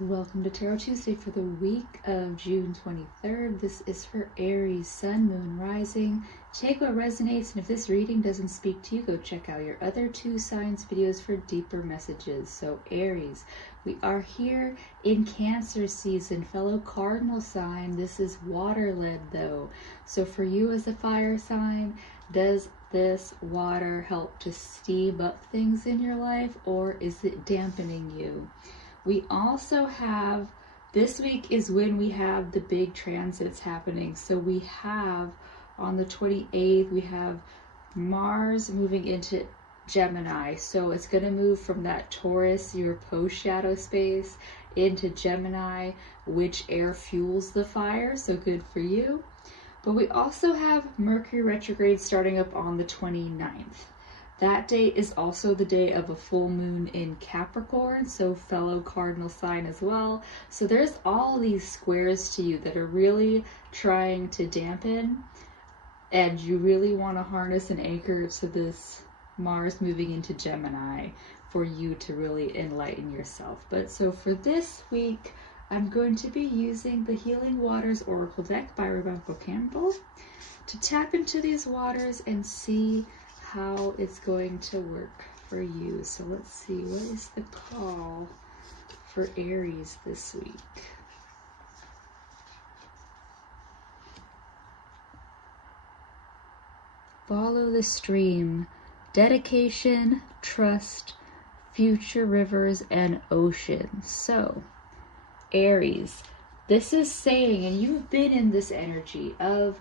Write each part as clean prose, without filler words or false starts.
Welcome to Tarot Tuesday for the week of June 23rd. This is for Aries, Sun, Moon, Rising. Take what resonates, and if this reading doesn't speak to you, go check out your other two signs videos for deeper messages. So Aries, we are here in Cancer season, fellow cardinal sign. This is water-led though. So for you as a fire sign, does this water help to steam up things in your life, or is it dampening you? We also have, this week is when we have the big transits happening. So we have on the 28th, we have Mars moving into Gemini. So it's going to move from that Taurus, your post shadow space, into Gemini, which air fuels the fire. So good for you. But we also have Mercury retrograde starting up on the 29th. That day is also the day of a full moon in Capricorn, so fellow cardinal sign as well. So there's all these squares to you that are really trying to dampen, and you really want to harness and anchor to this Mars moving into Gemini for you to really enlighten yourself. But so for this week, I'm going to be using the Healing Waters Oracle deck by Campbell to tap into these waters and see how it's going to work for you. So let's see, what is the call for Aries this week? Follow the stream, dedication, trust, future rivers and oceans. So Aries, this is saying, and you've been in this energy of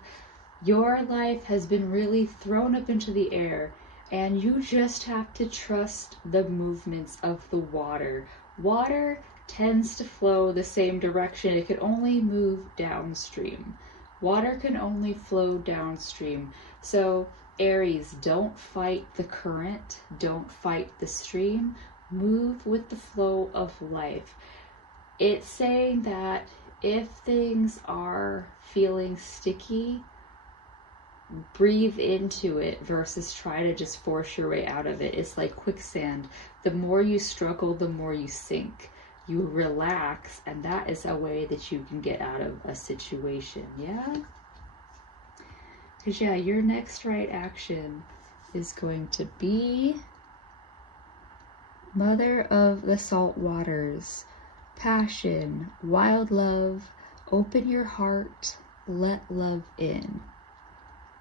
your life has been really thrown up into the air, and you just have to trust the movements of the water. Water tends to flow the same direction. It can only move downstream. Water can only flow downstream. So Aries, don't fight the current. Don't fight the stream. Move with the flow of life. It's saying that if things are feeling sticky, breathe into it versus try to just force your way out of it. It's like quicksand. The more you struggle, the more you sink. You relax, and that is a way that you can get out of a situation. Yeah? Because yeah, your next right action is going to be Mother of the Salt Waters. Passion, wild love, open your heart, let love in.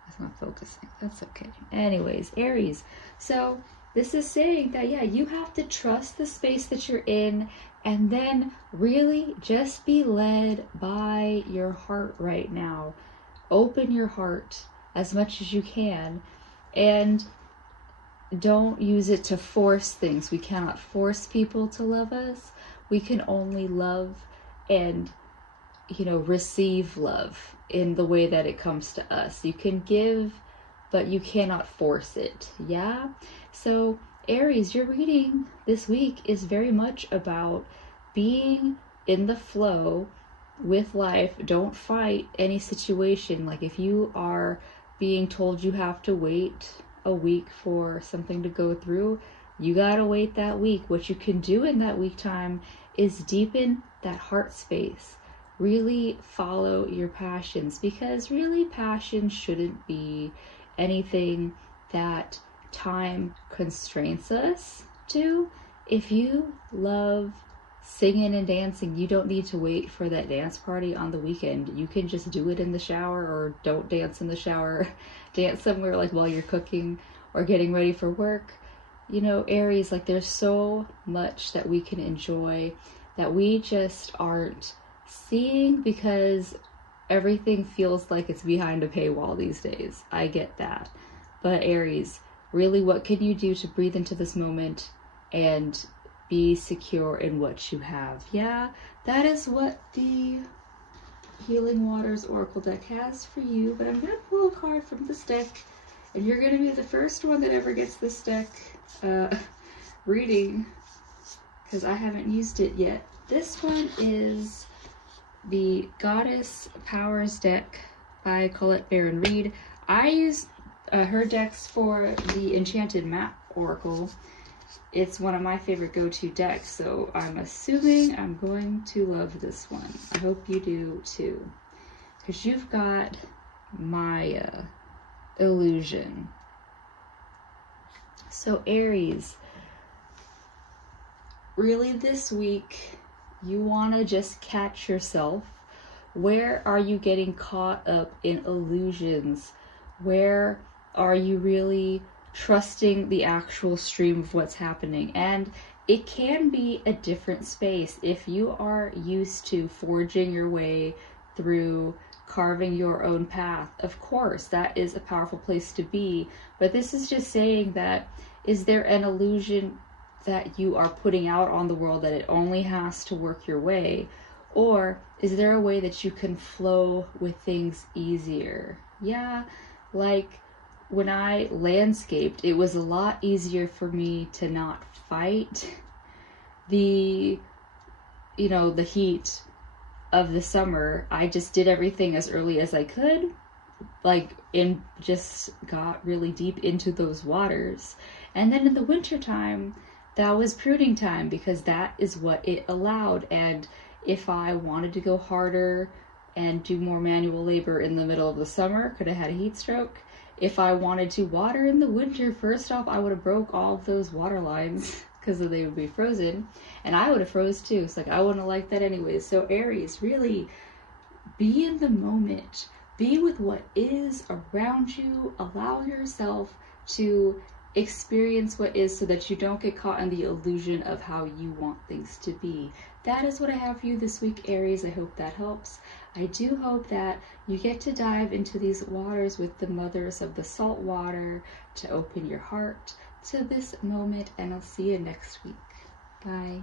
It's not focusing. That's okay. Anyways, Aries. So this is saying that, yeah, you have to trust the space that you're in, and then really just be led by your heart right now. Open your heart as much as you can, and don't use it to force things. We cannot force people to love us. We can only love and, receive love in the way that it comes to us. You can give, but you cannot force it. Yeah? So Aries, your reading this week is very much about being in the flow with life. Don't fight any situation. Like if you are being told you have to wait a week for something to go through, you gotta wait that week. What you can do in that week time is deepen that heart space. Really follow your passions, because really passion shouldn't be anything that time constrains us to. If you love singing and dancing, you don't need to wait for that dance party on the weekend. You can just do it in the shower, or don't dance in the shower. Dance somewhere like while you're cooking or getting ready for work. Aries, like there's so much that we can enjoy that we just aren't seeing because everything feels like it's behind a paywall these days. I get that. But Aries, really, what can you do to breathe into this moment and be secure in what you have? Yeah, that is what the Healing Waters Oracle deck has for you. But I'm going to pull a card from this deck, and you're going to be the first one that ever gets this deck reading, because I haven't used it yet. This one is the Goddess Powers deck by Colette Baron-Reid. I use her decks for the Enchanted Map Oracle, it's one of my favorite go-to decks, so I'm assuming I'm going to love this one. I hope you do too, because you've got Maya, illusion. So Aries, really this week, you want to just catch yourself. Where are you getting caught up in illusions? Where are you really trusting the actual stream of what's happening? And it can be a different space. If you are used to forging your way through, carving your own path, of course, that is a powerful place to be. But this is just saying that, is there an illusion that you are putting out on the world that it only has to work your way? Or is there a way that you can flow with things easier? Yeah, like when I landscaped, it was a lot easier for me to not fight the heat of the summer. I just did everything as early as I could, just got really deep into those waters. And then in the wintertime, that was pruning time, because that is what it allowed. And if I wanted to go harder and do more manual labor in the middle of the summer, could have had a heat stroke. If I wanted to water in the winter, first off, I would have broke all of those water lines because they would be frozen, and I would have froze too. It's like, I wouldn't have liked that anyways. So Aries, really be in the moment. Be with what is around you. Allow yourself to experience what is, so that you don't get caught in the illusion of how you want things to be. That is what I have for you this week, Aries. I hope that helps. I do hope that you get to dive into these waters with the mothers of the salt water, to open your heart to this moment, and I'll see you next week. Bye.